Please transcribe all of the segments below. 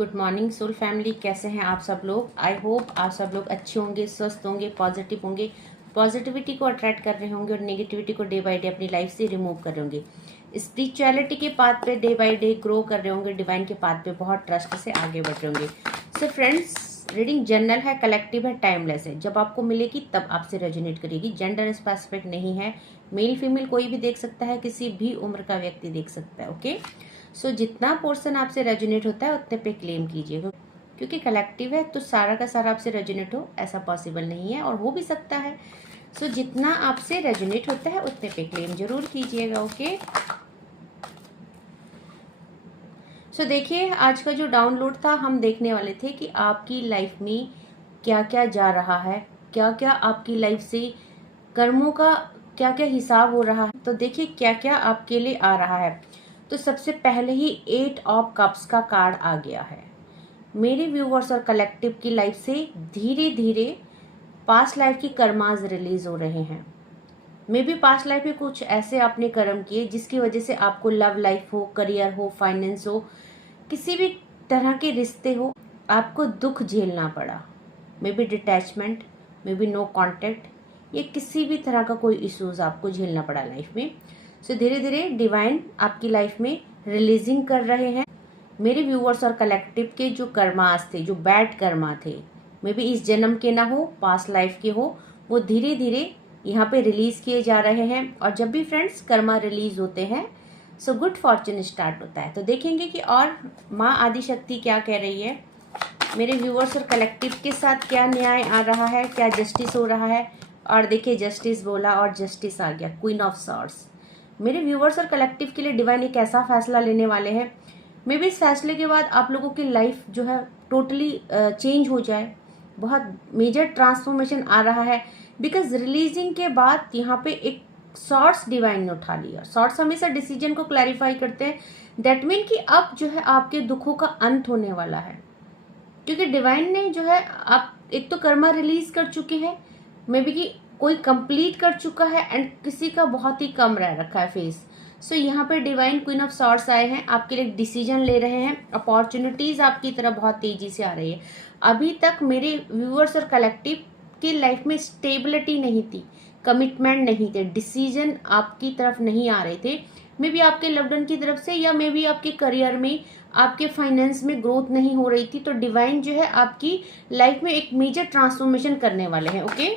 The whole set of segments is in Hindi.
गुड मॉर्निंग सोल फैमिली, कैसे हैं आप सब लोग। आई होप आप सब लोग अच्छे होंगे, स्वस्थ होंगे, पॉजिटिव होंगे, पॉजिटिविटी को अट्रैक्ट कर रहे होंगे और नेगेटिविटी को डे बाय डे अपनी लाइफ से रिमूव कर रहे होंगे। स्पिरिचुअलिटी के पाथ पे डे बाय डे ग्रो कर रहे होंगे, डिवाइन के पाथ पे बहुत ट्रस्ट से आगे बढ़ रहे होंगे। सो फ्रेंड्स, रीडिंग जनरल है, कलेक्टिव है, टाइमलेस है। जब आपको मिलेगी तब आपसे रेजोनेट करेगी। जेंडर स्पेसिफिक नहीं है, मेल फीमेल कोई भी देख सकता है, किसी भी उम्र का व्यक्ति देख सकता है। ओके, सो जितना पोर्शन आपसे रेजोनेट होता है उतने पे क्लेम कीजिएगा, क्योंकि कलेक्टिव है तो सारा का सारा आपसे रेजोनेट हो ऐसा पॉसिबल नहीं है, और हो भी सकता है। सो जितना आपसे रेजोनेट होता है उतने पे क्लेम जरूर कीजिएगा। ओके, सो देखिए, आज का जो डाउनलोड था हम देखने वाले थे कि आपकी लाइफ में क्या क्या जा रहा है, क्या क्या आपकी लाइफ से कर्मों का क्या क्या हिसाब हो रहा है। तो देखिए क्या क्या आपके लिए आ रहा है। तो सबसे पहले ही 8 ऑफ कप्स का कार्ड आ गया है। मेरे व्यूवर्स और कलेक्टिव की लाइफ से धीरे धीरे पास्ट लाइफ की कर्मास रिलीज हो रहे हैं। मे बी पास्ट लाइफ में कुछ ऐसे आपने कर्म किए जिसकी वजह से आपको लव लाइफ हो, करियर हो, फाइनेंस हो, किसी भी तरह के रिश्ते हो, आपको दुख झेलना पड़ा। Maybe detachment, maybe no contact, ये किसी भी तरह का कोई इश्यूज आपको झेलना पड़ा लाइफ में। सो धीरे धीरे डिवाइन आपकी लाइफ में रिलीजिंग कर रहे हैं। मेरे व्यूअर्स और कलेक्टिव के जो कर्मास थे, जो बैड कर्मा थे, मे बी इस जन्म के ना हो, पास्ट लाइफ के हो, वो धीरे धीरे यहाँ पे रिलीज किए जा रहे हैं। और जब भी फ्रेंड्स कर्मा रिलीज होते हैं सो गुड फॉर्चून स्टार्ट होता है। तो देखेंगे कि और माँ आदिशक्ति क्या कह रही है, मेरे व्यूअर्स और कलेक्टिव के साथ क्या न्याय आ रहा है, क्या जस्टिस हो रहा है। और देखिए जस्टिस बोला और जस्टिस आ गया, क्वीन ऑफ सॉर्ड्स। मेरे व्यूअर्स और कलेक्टिव के लिए डिवाइन एक ऐसा फैसला लेने वाले हैं, मे बी इस फैसले के बाद आप लोगों की लाइफ जो है टोटली चेंज हो जाए। बहुत मेजर ट्रांसफॉर्मेशन आ रहा है, बिकॉज रिलीजिंग के बाद यहाँ पे एक सॉर्ट्स डिवाइन ने उठा लिया। सॉर्ट्स हमेशा डिसीजन को क्लैरिफाई करते हैं। दैट मीन कि अब जो है आपके दुखों का अंत होने वाला है, क्योंकि डिवाइन ने जो है आप एक तो कर्मा रिलीज कर चुके हैं, मे बी कि कोई कंप्लीट कर चुका है, एंड किसी का बहुत ही कम रह रखा है फेस। सो यहाँ पे डिवाइन क्वीन ऑफ सॉर्ड्स आए हैं, आपके लिए डिसीजन ले रहे हैं। अपॉर्चुनिटीज आपकी तरफ बहुत तेजी से आ रही है। अभी तक मेरे व्यूअर्स और कलेक्टिव की लाइफ में स्टेबिलिटी नहीं थी, कमिटमेंट नहीं थे, डिसीजन आपकी तरफ नहीं आ रहे थे। मे बी आपके लव्ड वन की तरफ से, या मे बी आपके करियर में, आपके फाइनेंस में ग्रोथ नहीं हो रही थी। तो डिवाइन जो है आपकी लाइफ में एक मेजर ट्रांसफॉर्मेशन करने वाले हैं। ओके,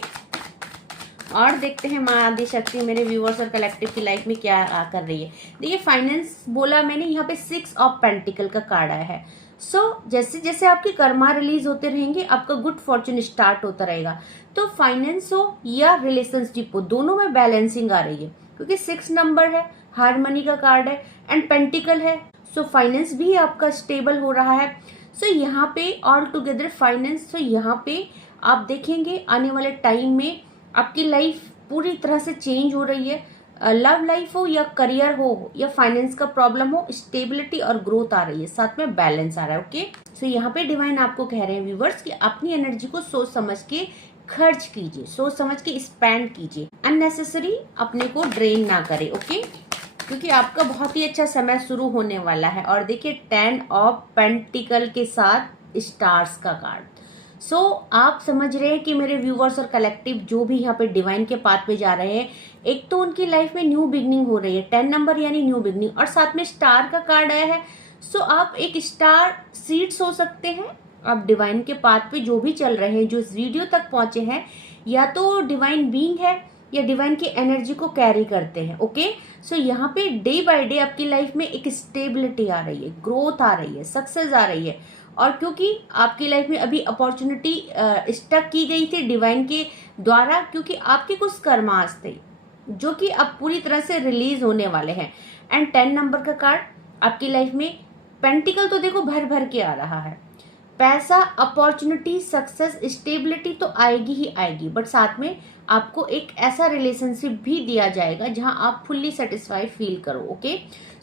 और देखते हैं माँ आदिशक्ति मेरे व्यूअर्स और कलेक्टिव की लाइफ में क्या कर रही है। देखिए फाइनेंस बोला मैंने, यहाँ पे 6 ऑफ पेंटिकल का कार्ड आया है। सो जैसे जैसे आपके कर्मा रिलीज होते रहेंगे आपका गुड फॉर्चून स्टार्ट होता रहेगा। तो फाइनेंस हो या रिलेशनशिप हो, दोनों में बैलेंसिंग आ रही है, क्योंकि 6 नंबर है, हार्मनी का कार्ड है, एंड पेंटिकल है। सो फाइनेंस भी आपका स्टेबल हो रहा है। सो यहाँ पे ऑल टुगेदर फाइनेंस। सो यहाँ पे आप देखेंगे आने वाले टाइम में आपकी लाइफ पूरी तरह से चेंज हो रही है। लव लाइफ हो या करियर हो या फाइनेंस का प्रॉब्लम हो, स्टेबिलिटी और ग्रोथ आ रही है, साथ में बैलेंस आ रहा है। ओके, सो यहाँ पे डिवाइन आपको कह रहे हैं व्यूवर्स कि अपनी एनर्जी को सोच समझ के खर्च कीजिए, सोच समझ के स्पेंड कीजिए, अननेसेसरी अपने को ड्रेन ना करे। ओके, क्योंकि आपका बहुत ही अच्छा समय शुरू होने वाला है। और देखिए 10 ऑफ पेंटिकल के साथ स्टार्स का कार्ड। सो आप समझ रहे हैं कि मेरे व्यूवर्स और कलेक्टिव जो भी यहाँ पे डिवाइन के पाथ पे जा रहे हैं, एक तो उनकी लाइफ में न्यू बिगनिंग हो रही है, 10 नंबर यानी न्यू बिगनिंग, और साथ में स्टार का कार्ड आया है। सो आप एक स्टार सीड्स हो सकते हैं। आप डिवाइन के पाथ पे जो भी चल रहे हैं, जो इस वीडियो तक पहुंचे हैं, या तो डिवाइन बीइंग है या डिवाइन की एनर्जी को कैरी करते हैं। ओके, सो यहाँ पे डे बाय डे आपकी लाइफ में एक स्टेबिलिटी आ रही है, ग्रोथ आ रही है, सक्सेस आ रही है। और क्योंकि आपकी लाइफ में अभी अपॉर्चुनिटी स्टक की गई थी डिवाइन के द्वारा, क्योंकि आपके कुछ कर्मास थे जो कि अब पूरी तरह से रिलीज होने वाले हैं। एंड 10 नंबर का कार्ड आपकी लाइफ में पेंटिकल तो देखो भर भर के आ रहा है। पैसा, अपॉर्चुनिटी, सक्सेस, स्टेबिलिटी तो आएगी ही आएगी, बट साथ में आपको एक ऐसा रिलेशनशिप भी दिया जाएगा जहां आप फुल्ली सेटिस्फाइड फील करो। ओके,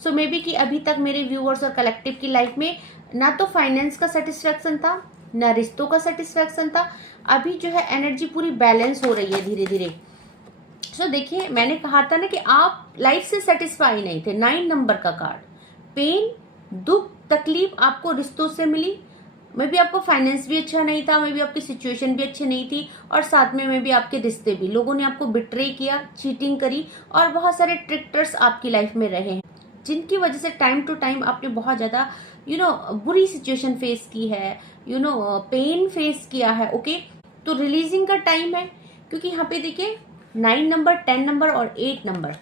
सो मे बी कि अभी तक मेरे व्यूअर्स और कलेक्टिव की लाइफ में ना तो फाइनेंस का सेटिस्फैक्शन था, ना रिश्तों का सेटिस्फैक्शन था। अभी जो है एनर्जी पूरी बैलेंस हो रही है धीरे धीरे। सो देखिए मैंने कहा था ना कि आप लाइफ से सेटिस्फाई नहीं थे। 9 नंबर का कार्ड, पेन, दुख, तकलीफ आपको रिश्तों से मिली, मे भी आपका फाइनेंस भी अच्छा नहीं था, मे भी आपकी सिचुएशन भी अच्छी नहीं थी, और साथ में मे भी आपके रिश्ते भी, लोगों ने आपको बिट्रे किया, चीटिंग करी, और बहुत सारे ट्रिक्टर्स आपकी लाइफ में रहे हैं जिनकी वजह से टाइम टू टाइम आपने बहुत ज्यादा बुरी सिचुएशन फेस की है, पेन फेस किया है। ओके, तो रिलीजिंग का टाइम है, क्योंकि यहाँ पे देखिए 9 नंबर, 10 नंबर और 8 नंबर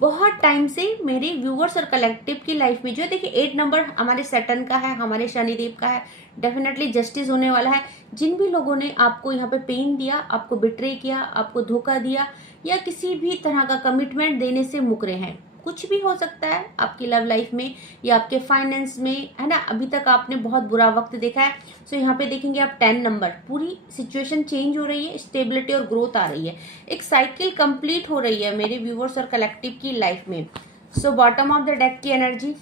बहुत टाइम से मेरे व्यूअर्स और कलेक्टिव की लाइफ में जो है, देखिए 8 नंबर हमारे सैटर्न का है, हमारे शनिदेव का है, डेफिनेटली जस्टिस होने वाला है। जिन भी लोगों ने आपको यहाँ पे पेन दिया, आपको बिट्रे किया, आपको धोखा दिया, या किसी भी तरह का कमिटमेंट देने से मुकरे हैं, कुछ भी हो सकता है आपकी लव लाइफ में या आपके फाइनेंस में, है ना, अभी तक आपने बहुत बुरा वक्त देखा है। सो यहाँ पे देखेंगे आप 10 नंबर, पूरी सिचुएशन चेंज हो रही है, स्टेबिलिटी और ग्रोथ आ रही है, एक साइकिल कंप्लीट हो रही है मेरे व्यूअर्स और कलेक्टिव की लाइफ में। So bottom of the deck की एनर्जी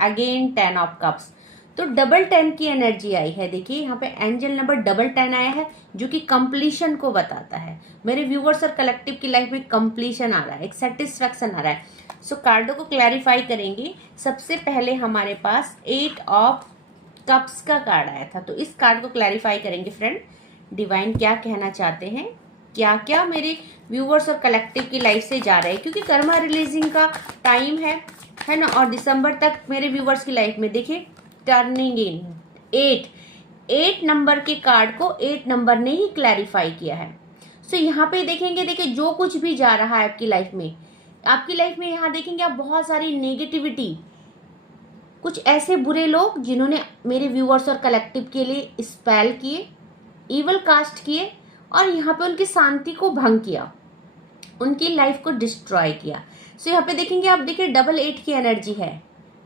अगेन 10 ऑफ कप्स, तो डबल 10 की एनर्जी आई है। देखिए यहाँ पे एंजल नंबर डबल 10 आया है, जो कि कंप्लीशन को बताता है। मेरे व्यूअर्स और कलेक्टिव की लाइफ में कंप्लीशन आ रहा है, एक सेटिस्फैक्शन आ रहा है। सो कार्डों को क्लैरिफाई करेंगे। सबसे पहले हमारे पास 8 ऑफ कप्स का कार्ड आया था, तो इस कार्ड को क्लैरिफाई करेंगे फ्रेंड, डिवाइन क्या कहना चाहते हैं, क्या क्या मेरे व्यूअर्स और कलेक्टिव की लाइफ से जा रहे हैं, क्योंकि कर्मा रिलीजिंग का टाइम है ना, और दिसंबर तक मेरे व्यूअर्स की लाइफ में देखिए टर्निंग इन 8 नंबर के कार्ड को 8 नंबर ने ही क्लैरिफाई किया है। सो यहाँ पे देखेंगे, देखिए जो कुछ भी जा रहा है आपकी लाइफ में, यहाँ देखेंगे आप बहुत सारी नेगेटिविटी, कुछ ऐसे बुरे लोग जिन्होंने मेरे व्यूअर्स और कलेक्टिव के लिए स्पेल किए, इवल कास्ट किए, और यहाँ पे उनकी शांति को भंग किया, उनकी लाइफ को डिस्ट्रॉय किया। सो यहाँ पे देखेंगे आप, देखिए डबल 8 की एनर्जी है,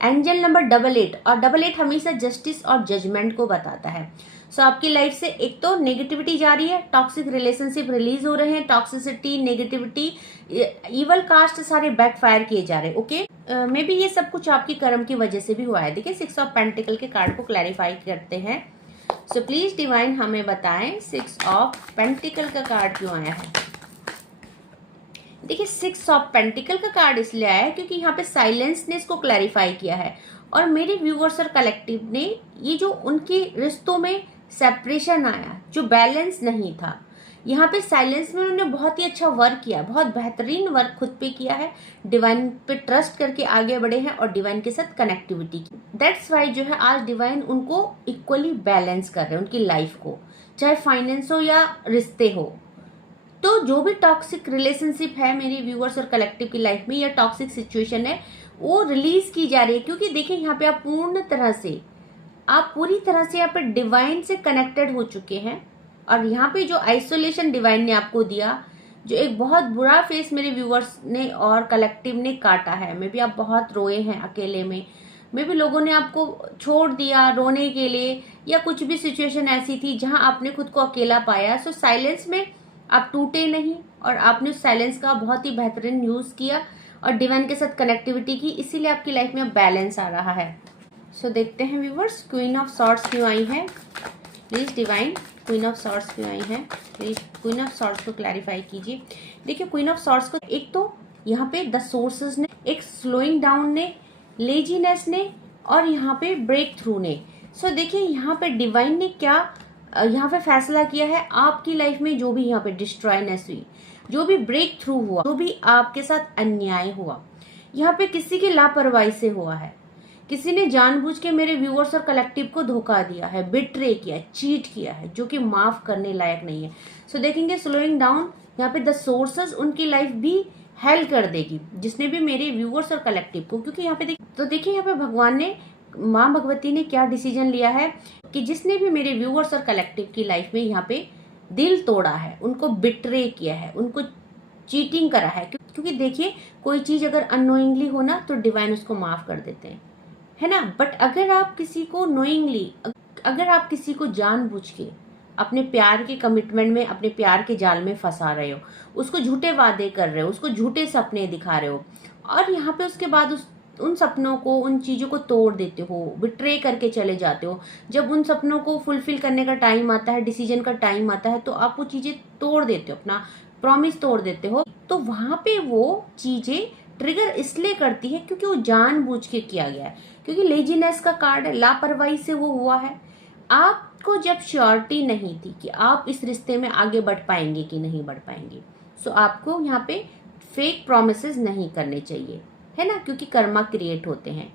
एंजल नंबर डबल 8, और डबल 8 हमेशा जस्टिस और जजमेंट को बताता है। सो आपकी लाइफ से एक तो नेगेटिविटी जा रही है, टॉक्सिक रिलेशनशिप रिलीज हो रहे हैं, टॉक्सिसिटी, नेगेटिविटी, इवल कास्ट सारे बैकफायर किए जा रहे हैं। ओके, मे बी ये सब कुछ आपकी कर्म की वजह से भी हुआ है। देखिए 6 ऑफ पेंटिकल के कार्ड को क्लैरिफाई करते हैं। सो प्लीज डिवाइन हमें बताएं 6 ऑफ पेंटिकल का कार्ड क्यों आया है। देखिए 6 ऑफ पेंटिकल का कार्ड इसलिए आया है क्योंकि यहाँ पे साइलेंस ने इसको क्लैरिफाई किया है, और मेरे व्यूअर्स और कलेक्टिव ने ये जो उनके रिश्तों में सेपरेशन आया, जो बैलेंस नहीं था, यहाँ पे साइलेंस में उन्होंने बहुत ही अच्छा वर्क किया, बहुत बेहतरीन वर्क खुद पे किया है, डिवाइन पे ट्रस्ट करके आगे बढ़े हैं और डिवाइन के साथ कनेक्टिविटी की। दैट्स वाई जो है आज डिवाइन उनको इक्वली बैलेंस कर रहे हैं, उनकी लाइफ को, चाहे फाइनेंस हो या रिश्ते हो। तो जो भी टॉक्सिक रिलेशनशिप है मेरे व्यूअर्स और कलेक्टिव की लाइफ में, या टॉक्सिक सिचुएशन है, वो रिलीज की जा रही है, क्योंकि देखिए यहाँ पे आप पूरी तरह से यहाँ पे डिवाइन से कनेक्टेड हो चुके हैं। और यहाँ पे जो आइसोलेशन डिवाइन ने आपको दिया, जो एक बहुत बुरा फेस मेरे व्यूअर्स ने और कलेक्टिव ने काटा है, मे भी आप बहुत रोए हैं अकेले में, मे भी लोगों ने आपको छोड़ दिया रोने के लिए, या कुछ भी सिचुएशन ऐसी थी जहां आपने खुद को अकेला पाया। सो साइलेंस में आप टूटे नहीं, और आपने उस साइलेंस का बहुत ही बेहतरीन यूज किया और डिवाइन के साथ कनेक्टिविटी की, इसीलिए आपकी लाइफ में बैलेंस आ रहा है। सो देखते हैं व्यूअर्स, क्वीन ऑफ सॉर्ड्स क्यों आई है। Please divine queen of swords क्यों आई है, प्लीज क्वीन ऑफ सॉर्ड्स को क्लैरिफाई कीजिए। देखिए क्वीन ऑफ सॉर्ड्स को एक तो यहाँ पे द सोर्सेस ने, एक स्लोइंग डाउन ने, लेजीनेस ने, और यहाँ पे ब्रेक थ्रू ने। सो देखिए यहाँ पे डिवाइन ने क्या यहाँ पे फैसला किया है, आपकी लाइफ में जो भी यहाँ पे डिस्ट्रॉयनेस हुई, जो भी ब्रेक थ्रू हुआ, जो भी आपके साथ अन्याय हुआ, यहाँ पे किसी की लापरवाही से हुआ है, किसी ने जानबूझ के मेरे व्यूअर्स और कलेक्टिव को धोखा दिया है, बिट्रे किया, चीट किया है, जो कि माफ करने लायक नहीं है। सो देखेंगे स्लोइंग डाउन, यहाँ पे द सोर्सेस उनकी लाइफ भी हेल्प कर देगी, जिसने भी मेरे व्यूअर्स और कलेक्टिव को, क्योंकि यहाँ पे देखिए यहाँ पे भगवान ने, माँ भगवती ने क्या डिसीजन लिया है कि जिसने भी मेरे व्यूअर्स और कलेक्टिव की लाइफ में यहाँ पे दिल तोड़ा है, उनको बिट्रे किया है, उनको चीटिंग करा है, क्योंकि देखिए कोई चीज अगर अननोइंगली हो ना तो डिवाइन उसको माफ कर देते हैं, है ना। बट अगर आप किसी को नोइंगली, अगर आप किसी को जानबूझ के अपने प्यार के कमिटमेंट में, अपने प्यार के जाल में फंसा रहे हो, उसको झूठे वादे कर रहे हो, उसको झूठे सपने दिखा रहे हो, और यहाँ पे उसके बाद उन सपनों को, उन चीजों को तोड़ देते हो, बिट्रे करके चले जाते हो, जब उन सपनों को फुलफिल करने का टाइम आता है, डिसीजन का टाइम आता है, तो आप वो चीजें तोड़ देते हो, अपना प्रॉमिस तोड़ देते हो, तो वहां पे वो चीजें ट्रिगर इसलिए करती है क्योंकि वो जानबूझ के किया गया है, क्योंकि लेजीनेस का कार्ड है, लापरवाही से वो हुआ है। आपको जब श्योरिटी नहीं थी कि आप इस रिश्ते में आगे बढ़ पाएंगे कि नहीं बढ़ पाएंगे, सो आपको यहाँ पे फेक प्रोमिसेस नहीं करने चाहिए, है ना, क्योंकि कर्मा क्रिएट होते हैं।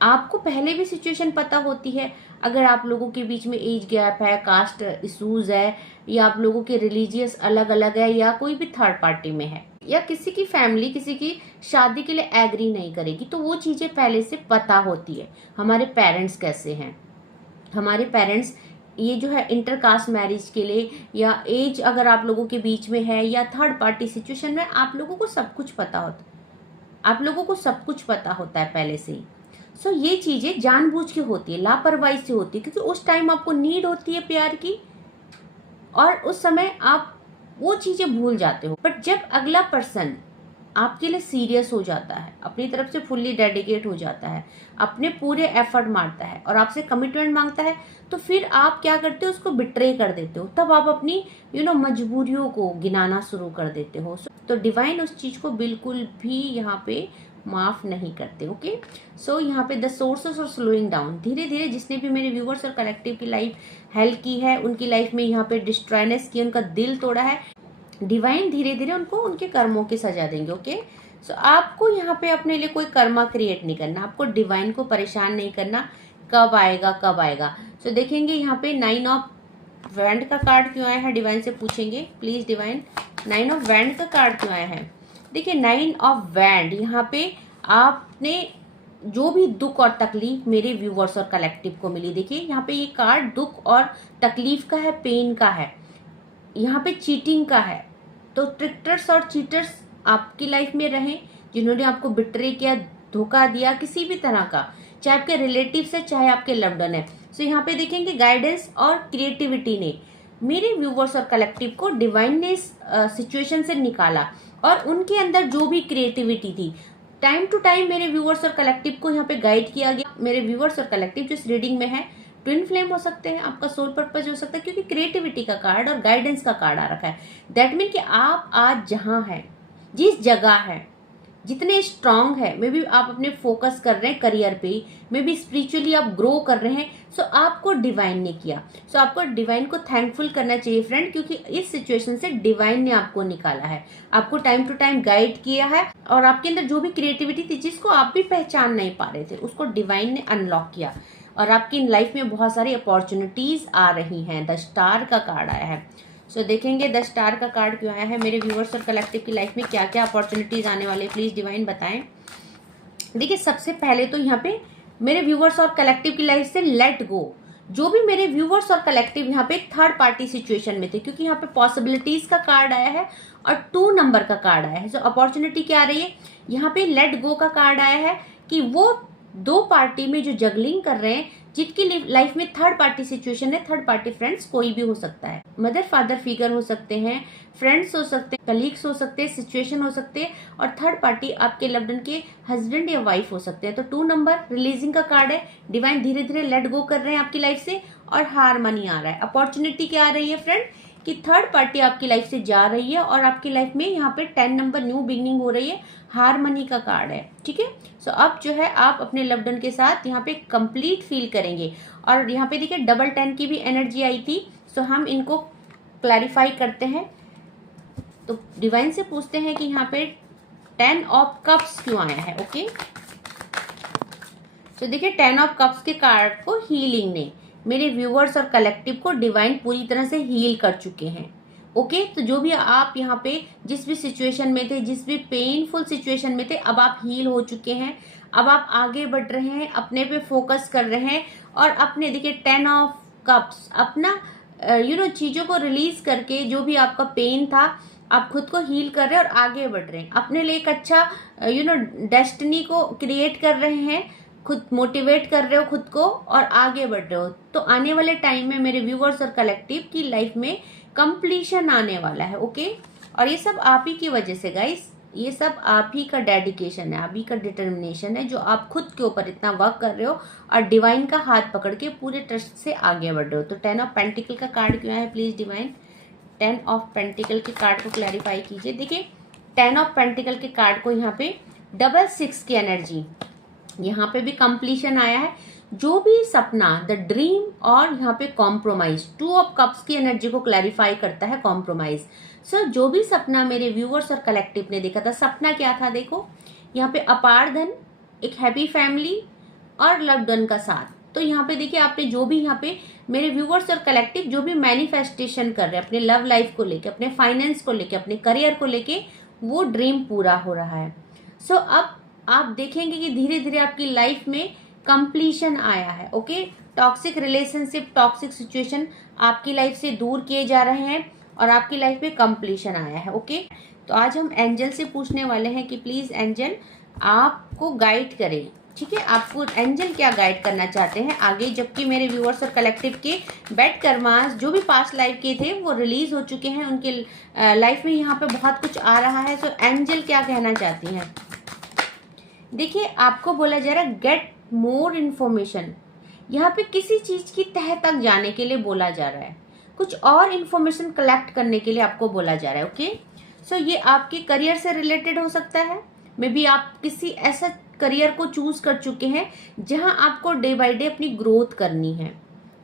आपको पहले भी सिचुएशन पता होती है, अगर आप लोगों के बीच में एज गैप है, कास्ट इशूज है, या आप लोगों के रिलीजियस अलग अलग है, या कोई भी थर्ड पार्टी में है, या किसी की फैमिली किसी की शादी के लिए एग्री नहीं करेगी, तो वो चीजें पहले से पता होती है। हमारे पेरेंट्स कैसे हैं, हमारे पेरेंट्स ये जो है इंटरकास्ट मैरिज के लिए, या एज अगर आप लोगों के बीच में है, या थर्ड पार्टी सिचुएशन में, आप लोगों को सब कुछ पता होता है, आप लोगों को सब कुछ पता होता है पहले से ही। सो ये चीजें जानबूझ के होती है, लापरवाही से होती है, क्योंकि उस टाइम आपको नीड होती है प्यार की, और उस समय आप वो चीजें भूल जाते हो। बट जब अगला पर्सन आपके लिए सीरियस हो जाता है, अपनी तरफ से फुल्ली डेडिकेट हो जाता है, अपने पूरे एफर्ट मारता है और आपसे कमिटमेंट मांगता है, तो फिर आप क्या करते हो, उसको बिट्रे कर देते हो। तब आप अपनी मजबूरियों को गिनाना शुरू कर देते हो। तो डिवाइन उस चीज को बिल्कुल भी यहाँ पे माफ नहीं करते। ओके, सो यहाँ पे the sources of slowing down, धीरे धीरे जिसने भी मेरे व्यूवर्स और कलेक्टिव की लाइफ हेल्प की है, उनकी लाइफ में यहाँ पे डिस्ट्रॉयनेस की, उनका दिल तोड़ा है, डिवाइन धीरे धीरे उनको उनके कर्मों की सजा देंगे। ओके, सो आपको यहाँ पे अपने लिए कोई कर्मा क्रिएट नहीं करना, आपको डिवाइन को परेशान नहीं करना, कब आएगा कब आएगा। सो देखेंगे यहाँ पे 9 ऑफ वैंड का कार्ड क्यों आया है, डिवाइन से पूछेंगे प्लीज डिवाइन 9 ऑफ वैंड का कार्ड क्यों आया है। देखिए 9 ऑफ वैंड, यहाँ पे आपने जो भी दुख और तकलीफ मेरे व्यूवर्स और कलेक्टिव को मिली, देखिए यहाँ पे ये कार्ड दुख और तकलीफ का है, पेन का है, यहाँ पे चीटिंग का है। तो ट्रिक्टर्स और चीटर्स आपकी लाइफ में रहे, जिन्होंने आपको बिट्रे किया, धोखा दिया किसी भी तरह का, चाहे आपके रिलेटिव से चाहे आपके लव्ड वन है। सो यहाँ पे देखेंगे गाइडेंस और क्रिएटिविटी ने मेरे व्यूवर्स और कलेक्टिव को डिवाइन ने सिचुएशन से निकाला, और उनके अंदर जो भी क्रिएटिविटी थी, टाइम टू टाइम मेरे व्यूवर्स और कलेक्टिव को यहाँ पे गाइड किया गया। मेरे व्यूवर्स और कलेक्टिव जो इस रीडिंग में है, ट्विन फ्लेम हो सकते हैं, आपका सोल पर्पज हो सकता है, क्योंकि क्रिएटिविटी का कार्ड और गाइडेंस का कार्ड आ रखा है। दैट मीन कि आप आज जहां हैं, जिस जगह है, जितने स्ट्रांग है, मे बी आप अपने फोकस कर रहे हैं करियर पे, मे बी स्पिरिचुअली आप ग्रो कर रहे हैं, सो आपको डिवाइन ने किया। सो आपको डिवाइन को थैंकफुल करना चाहिए फ्रेंड, क्योंकि इस सिचुएशन से डिवाइन ने आपको निकाला है, आपको टाइम टू टाइम गाइड किया है, और आपके अंदर जो भी क्रिएटिविटी थी, जिसको आप भी पहचान नहीं पा रहे थे, उसको डिवाइन ने अनलॉक किया, और आपकी लाइफ में बहुत सारी अपॉर्चुनिटीज आ रही हैं। द स्टार का कार्ड आया है। सो देखेंगे द स्टार का कार्ड क्यों आया है, मेरे व्यूवर्स और कलेक्टिव की लाइफ में क्या क्या अपॉर्चुनिटीज आने वाले, प्लीज डिवाइन बताएं। देखिए सबसे पहले तो यहाँ पे मेरे व्यूवर्स और कलेक्टिव की लाइफ से लेट गो। जो भी मेरे व्यूवर्स और कलेक्टिव यहाँ पे थर्ड पार्टी सिचुएशन में थे, क्योंकि यहाँ पे पॉसिबिलिटीज का कार्ड आया है और 2 नंबर का कार्ड आया है। सो अपॉर्चुनिटी क्या आ रही है, यहाँ पे लेट गो का कार्ड आया है, कि वो 2 पार्टी में जो जगलिंग कर रहे हैं, जिनकी लाइफ में थर्ड पार्टी सिचुएशन है, थर्ड पार्टी फ्रेंड्स कोई भी हो सकता है, मदर फादर फिगर हो सकते हैं, फ्रेंड्स हो सकते हैं, कलीग्स हो सकते हैं, सिचुएशन हो सकते हैं, और थर्ड पार्टी आपके लव्ड वन के हस्बैंड या वाइफ हो सकते हैं। तो 2 नंबर रिलीजिंग का कार्ड है, डिवाइन धीरे धीरे लेट गो कर रहे हैं आपकी लाइफ से, और हारमनी आ रहा है। अपॉर्चुनिटी क्या आ रही है फ्रेंड, कि थर्ड पार्टी आपकी लाइफ से जा रही है, और आपकी लाइफ में यहाँ पे 10 नंबर न्यू बिगनिंग हो रही है, हारमनी का कार्ड है। ठीक है, सो अब जो है आप अपने लव्ड वन के साथ यहाँ पे कंप्लीट फील करेंगे। और यहाँ पे देखिए डबल 10 की भी एनर्जी आई थी। सो हम इनको क्लैरिफाई करते हैं, तो डिवाइन से पूछते हैं कि यहाँ पे 10 ऑफ कप्स क्यों आया है। ओके, सो देखिए 10 ऑफ कप्स के कार्ड को हीलिंग ने मेरे व्यूअर्स और कलेक्टिव को डिवाइन पूरी तरह से हील कर चुके हैं। ओके, तो जो भी आप यहाँ पे जिस भी सिचुएशन में थे, जिस भी पेनफुल सिचुएशन में थे, अब आप हील हो चुके हैं। अब आप आगे बढ़ रहे हैं, अपने पे फोकस कर रहे हैं, और अपने देखिए 10 ऑफ कप्स अपना चीजों को रिलीज करके, जो भी आपका पेन था, आप खुद को हील कर रहे हैं और आगे बढ़ रहे हैं, अपने लिए एक अच्छा डेस्टिनी को क्रिएट कर रहे हैं, खुद मोटिवेट कर रहे हो खुद को और आगे बढ़ रहे हो। तो आने वाले टाइम में मेरे व्यूवर्स और कलेक्टिव की लाइफ में कंप्लीशन आने वाला है। ओके, और ये सब आप ही की वजह से गाइस, ये सब आप ही का डेडिकेशन है, आप ही का डिटर्मिनेशन है, जो आप खुद के ऊपर इतना वर्क कर रहे हो और डिवाइन का हाथ पकड़ के पूरे ट्रस्ट से आगे बढ़ रहे हो। तो 10 ऑफ पेंटिकल का कार्ड क्यों है, प्लीज डिवाइन 10 ऑफ पेंटिकल के कार्ड को क्लैरिफाई कीजिए। देखिए 10 ऑफ पेंटिकल के कार्ड को यहाँ पे डबल 6 की एनर्जी, यहाँ पे भी कंप्लीशन आया है। जो भी सपना, द ड्रीम और यहाँ पे कॉम्प्रोमाइज, 2 ऑफ कप्स की एनर्जी को क्लैरिफाई करता है कॉम्प्रोमाइज। सो जो भी सपना मेरे व्यूअर्स और कलेक्टिव ने देखा था, सपना क्या था देखो, यहाँ पे अपार धन, एक हैप्पी फैमिली और लव्ड वन का साथ। तो यहाँ पे देखिए आपने जो भी यहाँ पे मेरे व्यूअर्स और कलेक्टिव जो भी मैनिफेस्टेशन कर रहे हैं अपने लव लाइफ को लेके, अपने फाइनेंस को लेके, अपने करियर को लेके, वो ड्रीम पूरा हो रहा है। सो अब आप देखेंगे कि धीरे धीरे आपकी लाइफ में कंप्लीशन आया है। Okay, toxic relationship, toxic situation आपकी लाइफ से दूर किए जा रहे हैं और आपकी लाइफ में कंप्लीशन आया है। ओके, तो आज हम एंजल से पूछने वाले हैं कि प्लीज एंजल आपको गाइड करें। ठीक है, आपको एंजल क्या गाइड करना चाहते हैं आगे, जबकि मेरे व्यूअर्स और कलेक्टिव के बैड कर्मास जो भी पास्ट लाइफ के थे वो रिलीज हो चुके हैं, उनके लाइफ में यहाँ पे बहुत कुछ आ रहा है। सो एंजल क्या कहना चाहती हैं? देखिए आपको बोला जा रहा है गेट मोर इन्फॉर्मेशन। यहाँ पे किसी चीज की तह तक जाने के लिए बोला जा रहा है, कुछ और इन्फॉर्मेशन कलेक्ट करने के लिए आपको बोला जा रहा है। ओके, सो ये आपके करियर से रिलेटेड हो सकता है। मे बी आप किसी ऐसा करियर को चूज कर चुके हैं जहां आपको डे बाय डे अपनी ग्रोथ करनी है,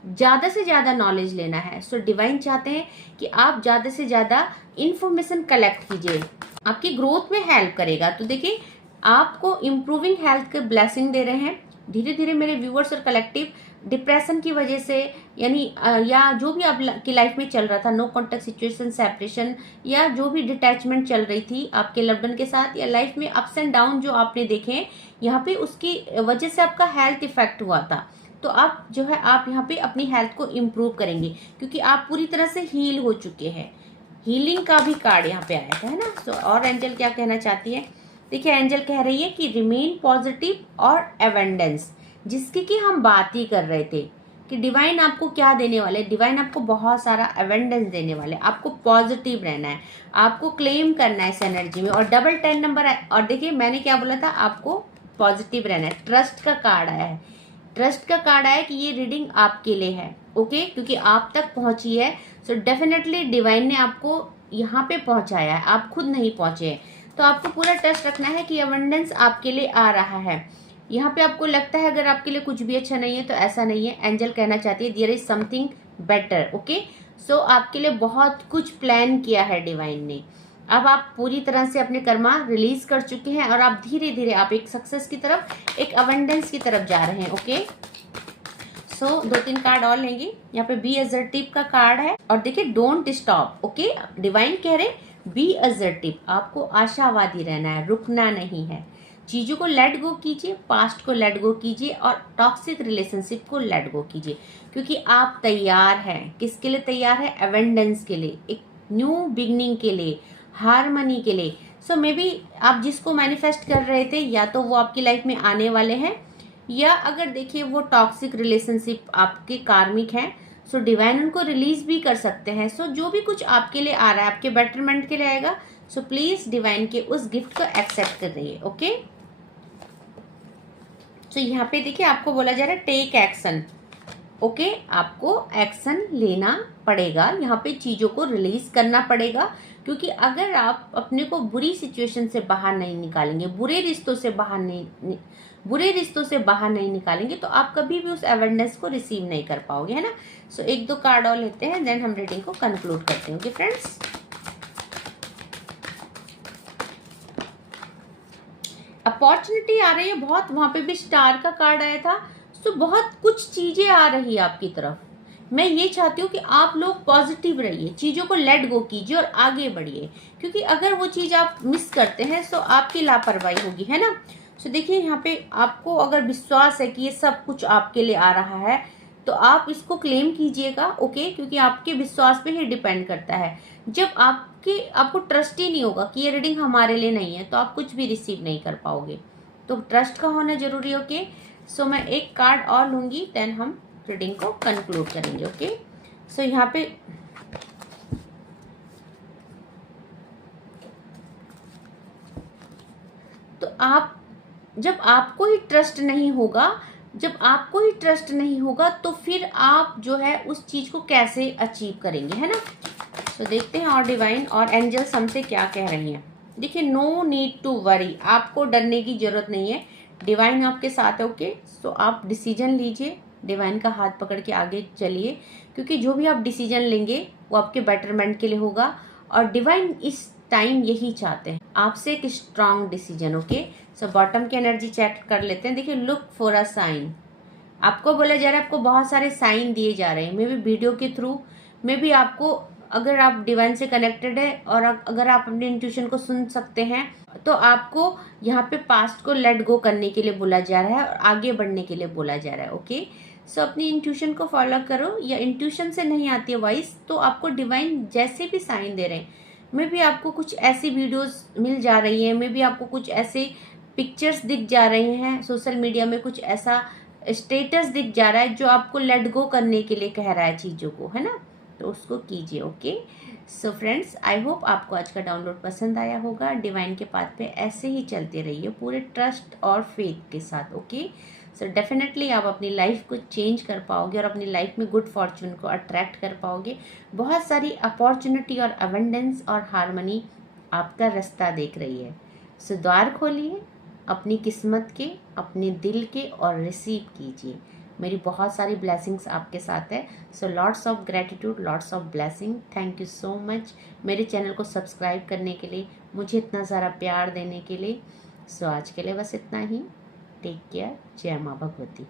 ज्यादा से ज्यादा नॉलेज लेना है। सो डिवाइन चाहते हैं कि आप ज्यादा से ज्यादा इंफॉर्मेशन कलेक्ट कीजिए, आपकी ग्रोथ में हेल्प करेगा। तो देखिए आपको इम्प्रूविंग हेल्थ के ब्लेसिंग दे रहे हैं। धीरे धीरे मेरे व्यूअर्स और कलेक्टिव डिप्रेशन की वजह से, यानी या जो भी आपकी लाइफ में चल रहा था, नो कॉन्टेक्ट सिचुएशन, सेपरेशन, या जो भी डिटैचमेंट चल रही थी आपके लव्ड वन के साथ, या लाइफ में अप्स एंड डाउन जो आपने देखे यहाँ पे, उसकी वजह से आपका हेल्थ इफेक्ट हुआ था। तो आप जो है आप यहाँ पे अपनी हेल्थ को इम्प्रूव करेंगे क्योंकि आप पूरी तरह से हील हो चुके हैं। हीलिंग का भी कार्ड यहाँ पे आया था, है ना। सो और एंजल क्या कहना चाहती है? देखिए एंजल कह रही है कि रिमेन पॉजिटिव और एवेंडेंस, जिसकी कि हम बात ही कर रहे थे कि डिवाइन आपको क्या देने वाले। डिवाइन आपको बहुत सारा एवेंडेंस देने वाले। आपको पॉजिटिव रहना है, आपको क्लेम करना है इस एनर्जी में। और डबल 10 नंबर है। और देखिए मैंने क्या बोला था, आपको पॉजिटिव रहना है। ट्रस्ट का कार्ड आया है, ट्रस्ट का कार्ड आया कि ये रीडिंग आपके लिए है। ओके, क्योंकि आप तक पहुंची है। सो डेफिनेटली डिवाइन ने आपको यहाँ पे पहुंचाया है, आप खुद नहीं पहुंचे हैं। तो आपको पूरा ट्रस्ट रखना है कि अबंडेंस आपके लिए आ रहा है। यहाँ पे आपको लगता है अगर आपके लिए कुछ भी अच्छा नहीं है तो ऐसा नहीं है। एंजल कहना चाहती है there is something better. Okay, so आपके लिए बहुत कुछ प्लान किया है डिवाइन ने। अब आप पूरी तरह से अपने कर्मा रिलीज कर चुके हैं और आप धीरे धीरे आप एक सक्सेस की तरफ, एक अबंडेंस की तरफ जा रहे हैं। ओके, सो 2-3 कार्ड और लेंगे। यहाँ पे बी असर्टिव का कार्ड है और देखिए डोंट स्टॉप। ओके, डिवाइन कह रहे बी असर्टिव, आपको आशावादी रहना है, रुकना नहीं है। चीजों को लेट गो कीजिए, पास्ट को लेट गो कीजिए और टॉक्सिक रिलेशनशिप को लेट गो कीजिए, क्योंकि आप तैयार हैं। किसके लिए तैयार है? एवेंडेंस के लिए, एक न्यू बिगनिंग के लिए, हारमनी के लिए। सो मे बी आप जिसको मैनिफेस्ट कर रहे थे या तो वो आपकी लाइफ में आने वाले हैं, या अगर देखिए वो टॉक्सिक रिलेशनशिप आपके कार्मिक हैं, सो डिवाइन उनको रिलीज भी कर सकते हैं। सो जो भी कुछ आपके लिए आ रहा है आपके बेटरमेंट के लिए आएगा। सो प्लीज डिवाइन के उस गिफ्ट को एक्सेप्ट कर रही है। ओके, सो यहाँ पे देखिए आपको बोला जा रहा है टेक एक्शन। ओके, आपको एक्शन लेना पड़ेगा, यहाँ पे चीजों को रिलीज करना पड़ेगा, क्योंकि अगर आप अपने को बुरी सिचुएशन से बाहर नहीं निकालेंगे, बुरे रिश्तों से बाहर नहीं निकालेंगे, तो आप कभी भी उस अवेयरनेस को रिसीव नहीं कर पाओगे, है ना। सो 1-2 कार्ड और लेते हैं, देन हम रीडिंग को कंक्लूड करते हैं। ओके फ्रेंड्स, अपॉर्चुनिटी आ रही है बहुत, वहां पे भी स्टार का कार्ड आया था। सो बहुत कुछ चीजें आ रही है आपकी तरफ। मैं ये चाहती हूँ कि आप लोग पॉजिटिव रहिए, चीजों को लेट गो कीजिए और आगे बढ़िए, क्योंकि अगर वो चीज आप मिस करते हैं तो आपकी लापरवाही होगी, है ना। सो देखिए यहाँ पे आपको अगर विश्वास है कि ये सब कुछ आपके लिए आ रहा है तो आप इसको क्लेम कीजिएगा। ओके, क्योंकि आपके विश्वास पे ही डिपेंड करता है। जब आपको ट्रस्ट ही नहीं होगा कि ये रीडिंग हमारे लिए नहीं है, तो आप कुछ भी रिसीव नहीं कर पाओगे। तो ट्रस्ट का होना जरूरी है। ओके, सो मैं एक कार्ड और लूंगी, देन हम रीडिंग को कंक्लूड करेंगे। ओके, सो यहाँ पे तो आप जब आपको ही ट्रस्ट नहीं होगा तो फिर आप जो है उस चीज को कैसे अचीव करेंगे, है ना। तो देखते हैं और डिवाइन और एंजल्स हमसे क्या कह रही हैं। देखिए नो नीड टू वरी, आपको डरने की जरूरत नहीं है। डिवाइन आपके साथ है। ओके, सो आप डिसीजन लीजिए, डिवाइन का हाथ पकड़ के आगे चलिए, क्योंकि जो भी आप डिसीजन लेंगे वो आपके बेटरमेंट के लिए होगा। और डिवाइन इस टाइम यही चाहते हैं आपसे, एक strong decision. Okay, so bottom की एनर्जी चेक कर लेते हैं। देखिए, लुक फॉर अ साइन, आपको बोला जा रहा है, आपको बहुत सारे साइन दिए जा रहे हैं, मे बी वीडियो के थ्रू, मे बी आपको, अगर आप डिवाइन से कनेक्टेड है और अगर आप अपने इंट्यूशन को सुन सकते हैं, तो आपको यहाँ पे पास्ट को लेट गो करने के लिए बोला जा रहा है और आगे बढ़ने के लिए बोला जा रहा है। ओके, सो अपनी इंट्यूशन को फॉलो करो, या इंट्यूशन से नहीं आती है वॉइस तो आपको डिवाइन जैसे भी साइन दे रहे हैं, मे बी आपको कुछ ऐसी वीडियोस मिल जा रही है, मे बी आपको कुछ ऐसे पिक्चर्स दिख जा रहे हैं सोशल मीडिया में, कुछ ऐसा स्टेटस दिख जा रहा है जो आपको लेट गो करने के लिए कह रहा है चीज़ों को, है ना, तो उसको कीजिए। Okay, so friends, I hope आपको आज का डाउनलोड पसंद आया होगा। डिवाइन के पाथ पे ऐसे ही चलते रहिए पूरे ट्रस्ट और फेथ के साथ। ओके, सो डेफिनेटली आप अपनी लाइफ को चेंज कर पाओगे और अपनी लाइफ में गुड फॉर्चून को अट्रैक्ट कर पाओगे। बहुत सारी अपॉर्चुनिटी और अबंडेंस और हारमनी आपका रास्ता देख रही है। सो द्वार खोलिए अपनी किस्मत के, अपने दिल के, और रिसीव कीजिए। मेरी बहुत सारी ब्लेसिंग्स आपके साथ है। So lots of gratitude, lots of blessing, thank you so much मेरे चैनल को सब्सक्राइब करने के लिए, मुझे इतना सारा प्यार देने के लिए। सो आज के लिए बस इतना ही। टेक केयर, जय माँ भगवती।